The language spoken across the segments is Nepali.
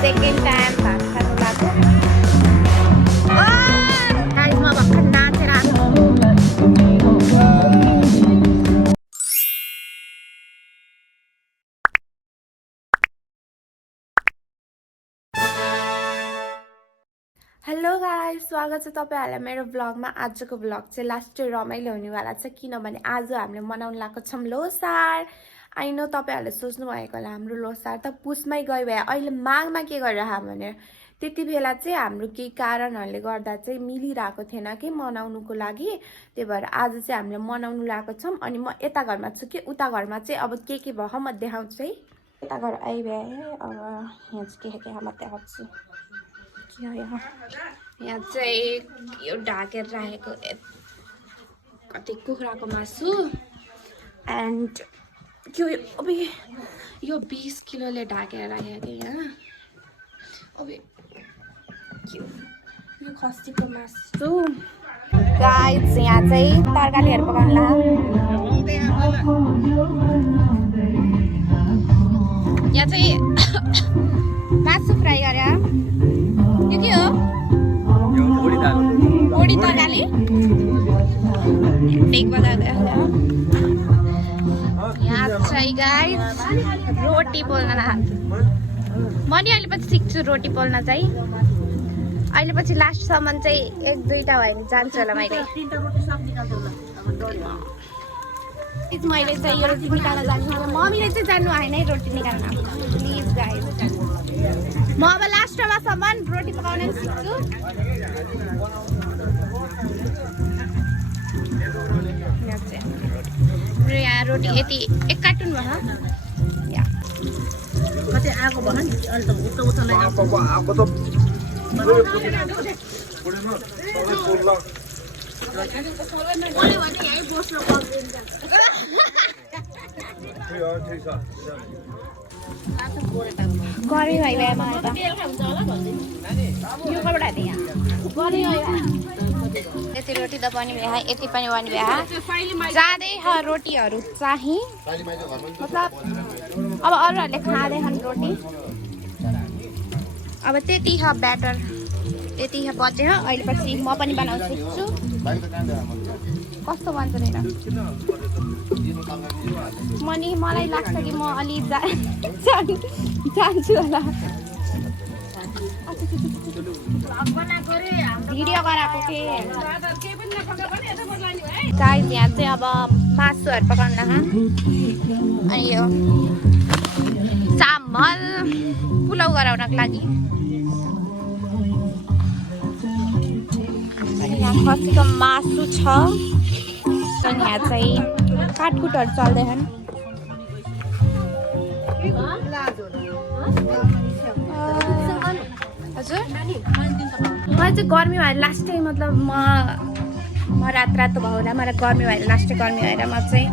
Second time भात खानु लाग्यो गाइस म भर्खर नाचेर आएको हेलो गाइस स्वागत छ तपाईहरुलाई मेरो ब्लगमा आजको ब्लग चाहिँ लास्टै रमाइलो हुनेवाला छ किनभने आज हामीले मनाउन लागेको छौं लोसार आई नो तपाईहरुले सोच्नु भएको होला हाम्रो लोसार त पुसमै गयो भए अहिले माघमा के गरिरहा भनेर त्यति बेला चाहिँ हाम्रो केही कारणहरुले गर्दा चाहिँ मिलिरहेको थिएन के मनाउनुको लागि त्यही भएर आज चाहिँ हामीले मनाउन लागेको छौं अनि म यता घरमा छु के उता घरमा चाहिँ अब के भयो म देखाउँछु है यता घर आइ भए अब यहाँ चाहिँ के म देखाउँछु यहाँ चाहिँ यो ढाकेर राखेको कति कुखुराको मासु एन्ड अब यो 20 किलोले ढाकेर राखेको यहाँ अब यो खसीको मासु गाइस यहाँ चाहिँ तरकारीहरु पकाउन यहाँ चाहिँ मासु फ्राई गरे यो के हो बोडी तरकारी टेक बजाउँदै यहाँ चाहिँ गाइस रोटी पोल्न म नि अहिले पछि सिक्छु रोटी पोल्न चाहिँ अहिले पछि लास्टसम्म चाहिँ 1-2टा भयो भने जान्छु होला मैले मैले चाहिँ यो रोटी निकाल्न जान्छु मम्मीले चाहिँ जान्नु आएन है रोटी निकाल्न प्लिज गाइस म अब लास्टसम्म रोटी पकाउन सिक्छु यहाँ रोटी यति एक कार्टुन भयो कतै आगो भयो नि अलि त उता उता लाग्यो आगो त गरे भाइ भाइमा त यो कबाट हाते यहाँ गरे यति रोटी त पनि भए यति पनि बनि भए जाँदै रोटीहरू चाहिँ मतलब अब अरूहरूले खाँदैछन् रोटी अब त्यति छ ब्याटर त्यति छ बचे अहिले पछि म पनि बनाउन सिक्छु कस्तो बन्छ नि मलाई लाग्छ कि म अलि जान्छु होला भिडियो गराएको के गाइस यहाँ चाहिँ अब मासुहरू पकाउन अनि यो चामल पुलाउ गराउनको लागि यहाँ खसीको मासु छ अनि यहाँ चाहिँ काटकुटहरू चल्दैछन् हजुर मलाई चाहिँ गर्मी भएर लास्टै मतलब म रात भयो होला मलाई गर्मी भएर लास्टै गर्मी भएर म चाहिँ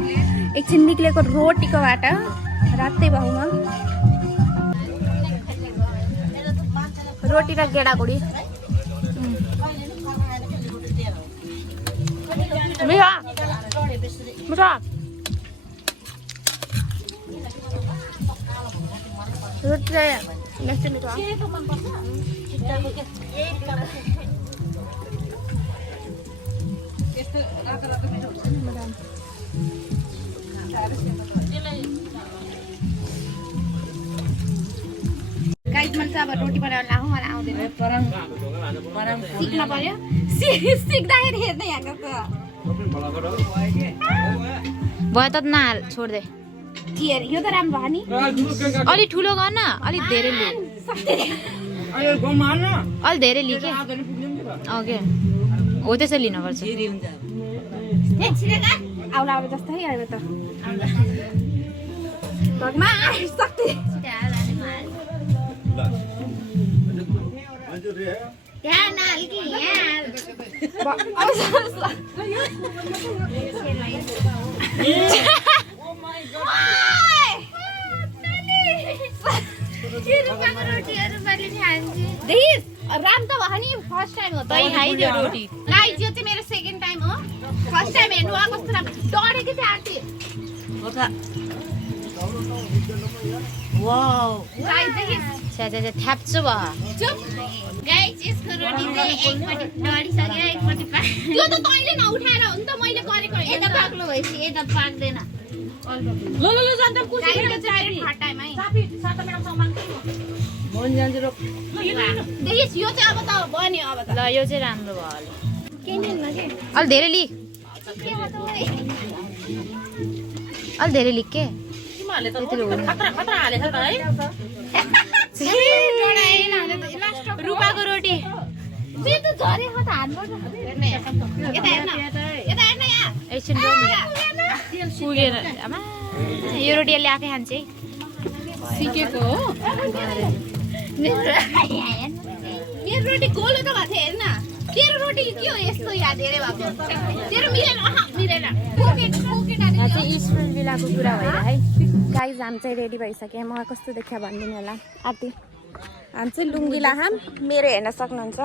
एकछिन निक्लेको रोटीको बाटो रातै भयो म रोटी र गेडागुडी रोटी यस्तै मिठो गाइस मन चाहिँ अब रोटी बनाउन लाग्यो मलाई आउँदैन सिक्न पर्यो सिक्दाखेरि हेर्दै आएको भयो त नहाल छोड्दै यो त राम्रो भयो नि अलि ठुलो गर्न अलि धेरै लि अलि धेरै लि के ओके हो त्यसै लिनुपर्छ आउला आउला जस्तै अहिले त राम त भयो नि फर्स्ट टाइम हो त खाइदियो रोटी गाइस यो चाहिँ मेरो सेकेन्ड टाइम हो फर्स्ट टाइम हेर्नु आ कस्तो राम्रो डरेको थिएँ आरती हो त वाउ गाइस देखिस छ्या थ्याप्छु भयो चुप गाइस यसको रोटी चाहिँ एकपटि डरिसक्यो एकपटि पाक त्यो त तैँले नउठाएर हो नि त मैले गरेको होइन यता पाक्लो भएपछि यता पाक्दैन ल जान्दा कुर्सी चाहिँ फटाइम है सापी साता मेरा सामान मन जान्छु र देखिस यो चाहिँ अब त बन्यो अब त ल यो चाहिँ राम्रो भयो अलि किन्दिन के अलि धेरै लिक अलि धेरै लिक के तिमीहरूले त खतरा खतरा हालेछ त है रुपाको रोटी त्यो त झरेको त हातबाट हेर्ने यता हेर्न यहाँ एकछिन पुगेन आमा यो रोटी यसले आफै खान्छ है सिकेको हो मेरो रोटी गोलो त भएको थियो हेर्न तेरो रोटी के हो यस्तो यहाँ धेरै भएको तेरो मिलेन मिलेन यहाँ चाहिँ स्प्रिङ विलाको कुरा भएर है गाइज हाम चाहिँ रेडी भइसक्यो मलाई कस्तो देखियो भनिदिनु होला आरती हाम चाहिँ लुङ्गी लाहाम मेरो हेर्न सक्नुहुन्छ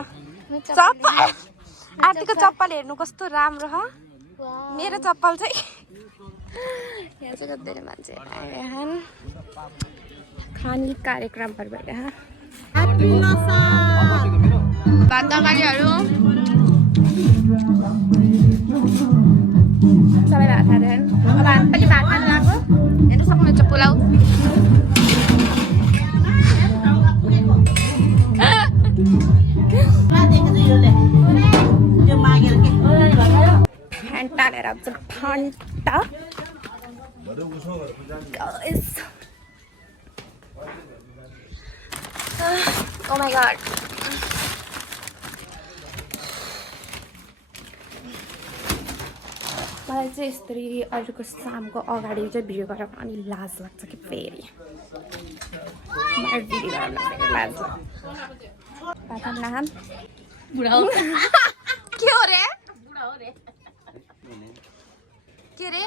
चप्पल आरतीको चप्पल हेर्नु कस्तो राम्रो हो मेरो चप्पल चाहिँ यहाँ चाहिँ कति धेरै मान्छे आइरहन् खाने कार्यक्रमहरू भइरह भात तरकारीहरू सबै भात खाँदैछन् अब हामी पनि भात खानु लाग्यो हेर्नु सक्नुहुन्छ पुलाउ फ्यान्टा लिएर आउँछ फ्यान्टा Oh my god. मलाई चाहिँ यस्तरी अरूको सामको अगाडि चाहिँ भिडियो गरेर अनि लाज लाग्छ कि फेरि मलाई भिडियो गरेर फेरि लाज लाग्छ नाम के हो रे के रे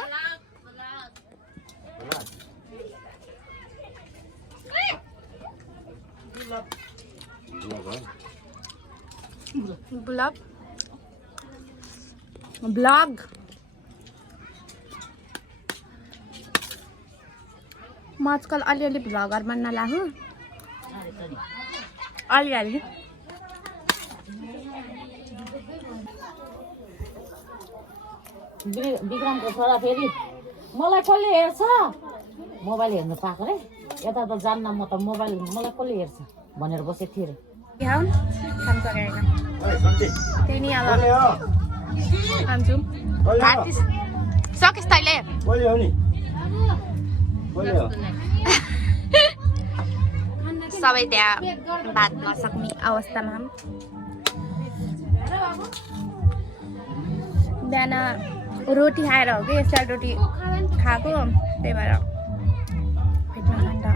ब्लग म आजकल अलिअलि भ्लगर बन्न लाग्यो अलिअलि विक्रमको छोरा फेरि मलाई कसले हेर्छ मोबाइल हेर्नु पाएको रे यता त जान्न म त मोबाइल मलाई कसले हेर्छ भनेर बसेको थिएँ रे त्यही नि अब खान्छौँ सकिस् तैँले सबै त्यहाँ भात नसक्ने अवस्थामा बिहान रोटी खाएर हो कि सेलरोटी खाएको त्यही भएर पेटमा खान्दा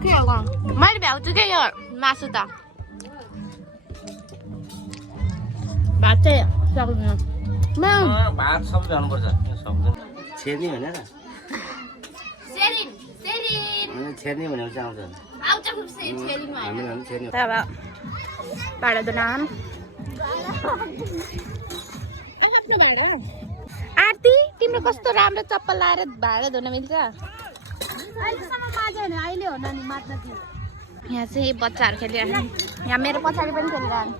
के हो मैले भ्याउँछु के यो मासु त भात चाहिँ सक्दिनँ भात सबै जानुपर्छ छेर्नी भनेर छेर्नी भनेपछि आउँछ अब भाडा त नाम आरती तिम्रो कस्तो राम्रो चप्पल लाएर भाडा धुन मिल्छ यहाँ चाहिँ बच्चाहरू खेलिरहनु यहाँ मेरो पछाडि पनि खेलिरहनु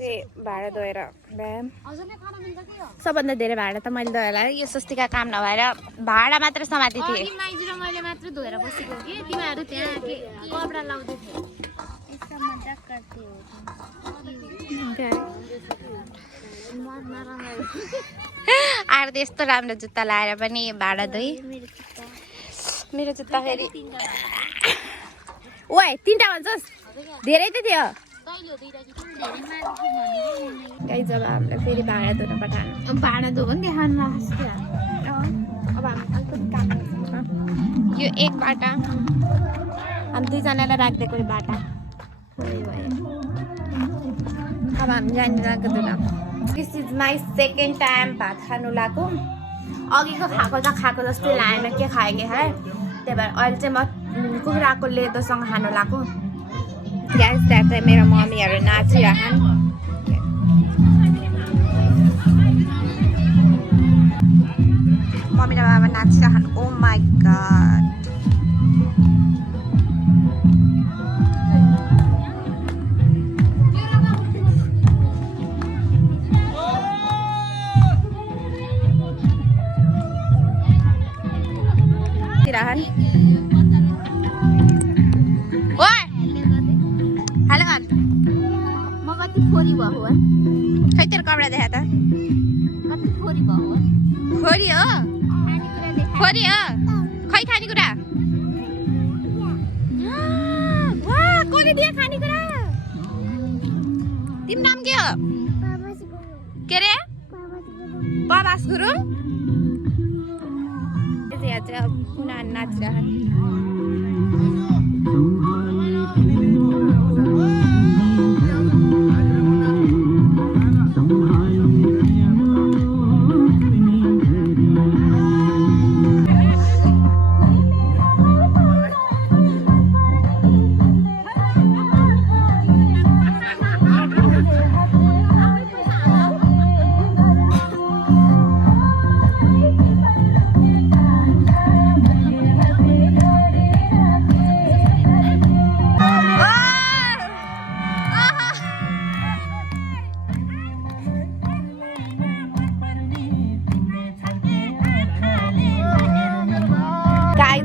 चाहिँ भाडा धोएर बिहान सबभन्दा धेरै भाडा त मैले धोएर यो स्वस्तिका काम नभएर भाडा मात्र समाति थिएँ माइजू र मैले मात्र धोएर बसेको कि तिमीहरू त्यहाँ के कपडा लाउँदै थियौ आएर यस्तो राम्रो जुत्ता लाएर पनि भाडा धोइ मेरो जुत्ता फेरि ओए तिनवटा भन्छस् धेरै त थियो गाई जब हामीलाई फेरि भाडा धुन पठाउनु भाडा धो पनि देखाउनु अब हामी अलिकति काम गर्छ यो एक बाटा हामी दुईजनालाई राखिदिएको यो बाटा अब हामी जानु लाग्दैन this is my second time भात खानु लाग्यो अघिको खाएको त खाएको जस्तै लागेन के खायो कि है त्यही भएर अहिले चाहिँ म कुखुराको लेदोसँग खानु लाग्यो। ग्यास त्यहाँ चाहिँ मेरो मम्मीहरू नाचिरहन्। मम्मी र बाबा नाचिरहन्। ओ माई गॉड। रहन ओए हेलो कर म कति फोरी भयो है खै तेरो कपडा देखा त कति फोरी भयो खोरी हो खोरी हो खै खानेकुरा वाह कसले दियो खानेकुरा तिम्रो नाम के हो के रे प्रभास गुरुङ यहाँ चाहिँ अब पुनः नाचिरहन्।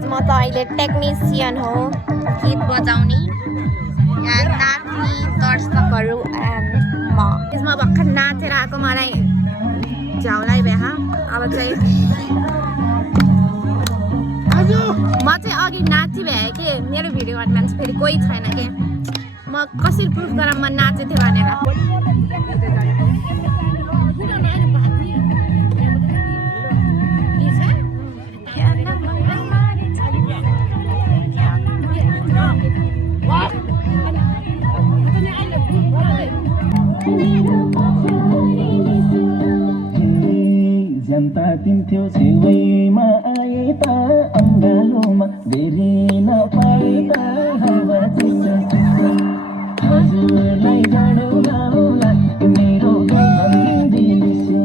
म त अहिले टेक्निसियन हो गीत बजाउने यहाँ नाच्ने दर्शकहरू एन्ड म यसमा भर्खर नाचेर आएको मलाई झ्याउलाई भ्या अब चाहिँ म चाहिँ अघि नाची भ्याएँ कि मेरो भिडियो गर्ने मान्छे फेरि कोही छैन कि म कसरी प्रुफ गरौँ म नाचेको थिएँ भनेर जनता तिन्थ्यो छेउमा आए त अङ्गालोमा धेरै नपाए त हावा चिसो चिसो हजुरलाई जाडो लाउला मेरो दिलिसो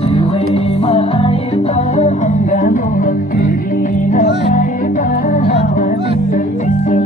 छेउमा आए त अङ्गालोमा धेरै नपाए त हावा चिसो चिसो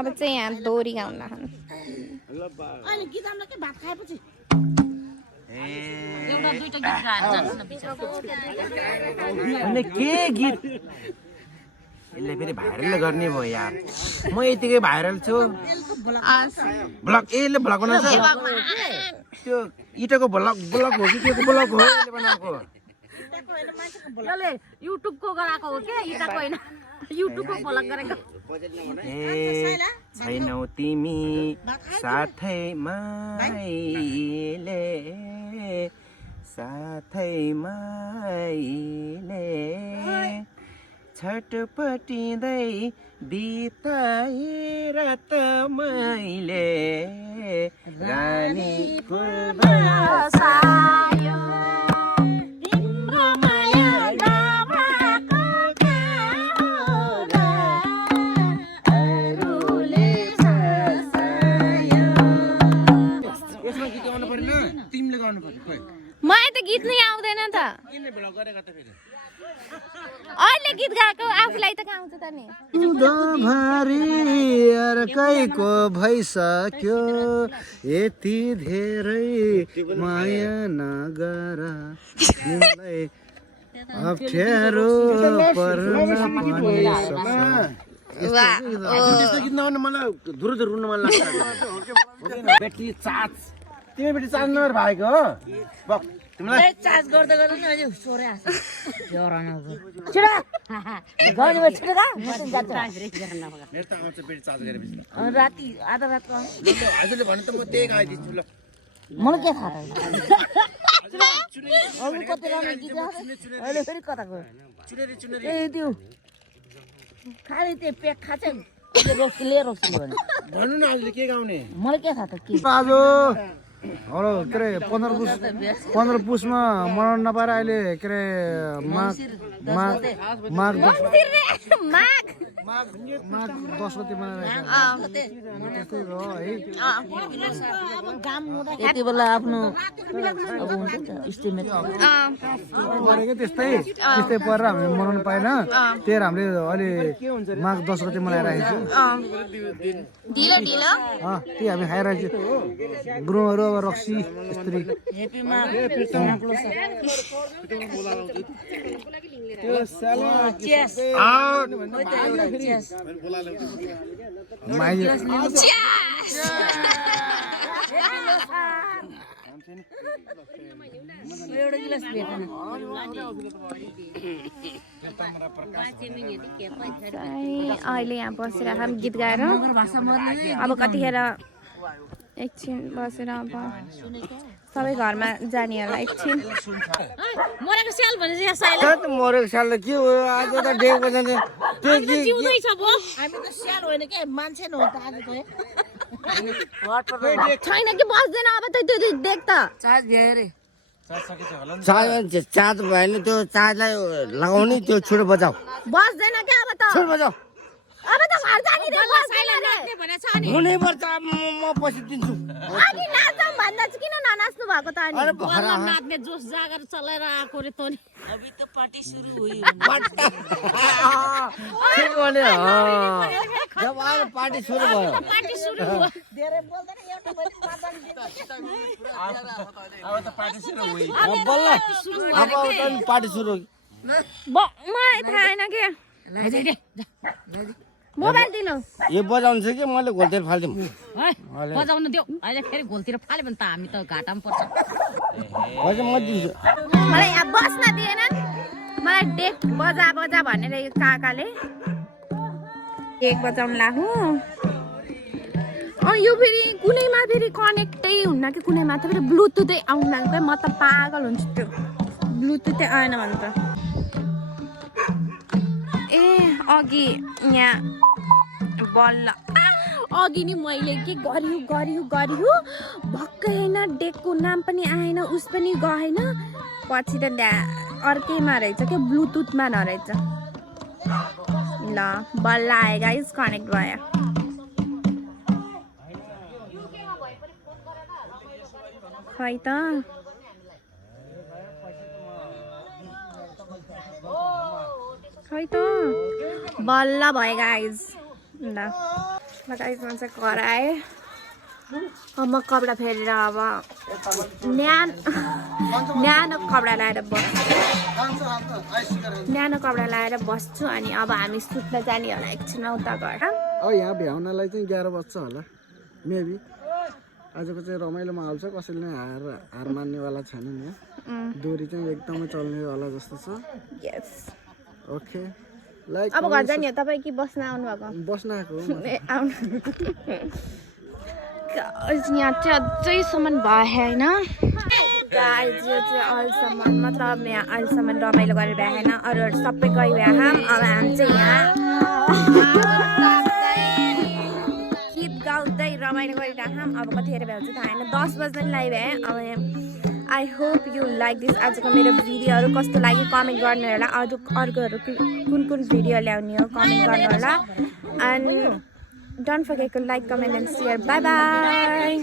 अब चाहिँ यहाँ दोरी गाउन अनि के गीत यसले फेरि भाइरल गर्ने भयो यार म यतिकै भाइरल छु ब्लग यसले ब्लग बनाउँछ त्यो इटाको ब्लग ब्लग हो कि के को ब्लग हो यसले बनाएको यसले युट्युबको गराएको हो के इटाको होइन युट्युबको ब्लग गरेको ए छैनौ तिमी साथै माइले छटपटिँदै बिताएर त मैले रानी फुल बसायो तिम्रो माया नभएको अरूले फसायो। यसमा गीत गाउनु पर्दैन तिमीले गाउनु पर्छ खोइ मलाई त गीत नै आउँदैन त किन ब्लग गरेका त फेरि अहिले मैले गीत गाएको आफूलाई त गाउँछ त नि भारी अर्कैको भइसक्यो यति धेरै माया नगर तिमीलाई अप्ठ्यारो पर्न पनि सक्छ त्यस्तो गीत नआउनु मलाई धुर रुन मन लाग्छ बेटी चार्ज तिमी बेटी चार्ज नम्बर भएको हो बक तिमीलाई चार्ज गर्दै गर्दै नि अहिले सोरे आछ यरानको छिरा गाउने बस छिरा मसिन जान्छ मेरो त आउँछ बेटी चार्ज गरेपछि राति आधा रातको हजुरले भन्नु त म त्यही गाइदिन्छु ल मलाई के थाहा अरू कति राम्रो गीत अहिले फेरि कता गयो चुनेरी ए त्यो खालि त्यो पेक खान्छ रोक्सीले भने भन्नु न हजुरले के गाउने मलाई के थाहा त के आज हलो के अरे 15 पुसमा मनाउन नपाएर अहिले के अरे माघ 10 गते मनाइरहेको यति बेला आफ्नो इस्टिमेट गरेको त्यस्तै परेर हामीले मनाउनु पाएन त्यही हामीले अहिले माघ 10 गते मनाइरहेको ढिलो ढिलो त्यही हामी खाइरहेको छु गुरुहरू अब रक्सी स्त्री अहिले यहाँ बसेर हामी गीत गाएर अब कतिखेर एकछिन बसेर अब सबै घरमा जाने होला एकछिन मरेको स्याल भनेपछि मरेको साल त के हो आज त डेको जान्छ त्यो जिउँदैछ भो हामी त स्याल होइन के मान्छे न हो त आज त छैन कि बस्दैन अब त त्यो देख त चार्ज घेरे चार्ज भएन त्यो चार्जलाई लगाउने त्यो छुट बजाऊ बस्दैन क्या अब त छुट बजाऊ अब त घर जाने रे बस्दैन रे भनेछ हुनै पर्छ म पैसा दिन्छु अनि नाच्छौँ भन्दा चाहिँ किन ननाच्नु भएको त अनि अरे भरा नाच्ने जोस जागर चलाएर आएको रे तँ अभी त पार्टी सुरु हुयो ठिक भने जब आएर पार्टी सुरु भयो पार्टी सुरु भयो अब त पार्टी सुरु हुई बल्ल अब पार्टी सुरु मलाई थाहा छैन के मोबाइल दिनु यो बजाउनु छ कि मैले घोल्टेर फाल्दिउँ बजाउन देऊ अहिले फेरि घोलतिर फाल्यो भने त हामी त घाटामा पर्छ हजुर म दिन्छु मलाई यहाँ बस्न दिएनन् मलाई डेक बजा भनेर यो काकाले डेक बजाउनु लाग्नु यो फेरि कुनैमा फेरि कनेक्टै हुन्न कि कुनैमा त फेरि ब्लुटुथै आउनु लाग्छ म त पागल हुन्छु त्यो ब्लुटुथै आएन भने त ए अघि यहाँ बल्ल अघि नि मैले के गरियो भक्कै होइन डेकको नाम पनि आएन उस पनि गएन पछि त अर्कैमा रहेछ क्या ब्लुटुथमा नरहेछ ल बल्ल आयो गाइस कनेक्ट भयो खै त खै त बल्ल भयो गाइज ल गाइज म चाहिँ कराएँ अब म कपडा फेरेर अब न्यानो कपडा लाएर बस्छु अनि अब हामी सुत्न जाने होला एकछिन उता गएर अब यहाँ भ्याउनलाई चाहिँ 11 बज्छ होला मेबी आजको चाहिँ रमाइलोमा हाल्छ कसैले नै हार मान्नेवाला छैन यहाँ दोरी चाहिँ एकदमै चल्नेवाला जस्तो छ यस ओके लाइक अब घर जाने हो तपाईँ कि बस्न आउनु भएको बस्न आएको आउनु यहाँ चाहिँ अझैसम्म भयो होइन गाइज यो चाहिँ अहिलेसम्म मतलब यहाँ अहिलेसम्म रमाइलो गरेर भ्या होइन अरूहरू सबै गयो भ्या अब हामी चाहिँ यहाँ गीत गाउँदै रमाइलो गरिरहेको अब कतिखेर भ्याउँछ थाहा होइन 10 बज्दा नि लाइभ भ्याएँ अब I hope you like this आजको मेरो भिडियोहरू कस्तो लाग्यो कमेन्ट गर्नु होला अर्कोहरू कुन भिडियो ल्याउने हो कमेन्ट गर्नु होला and don't forget to like comment and share bye by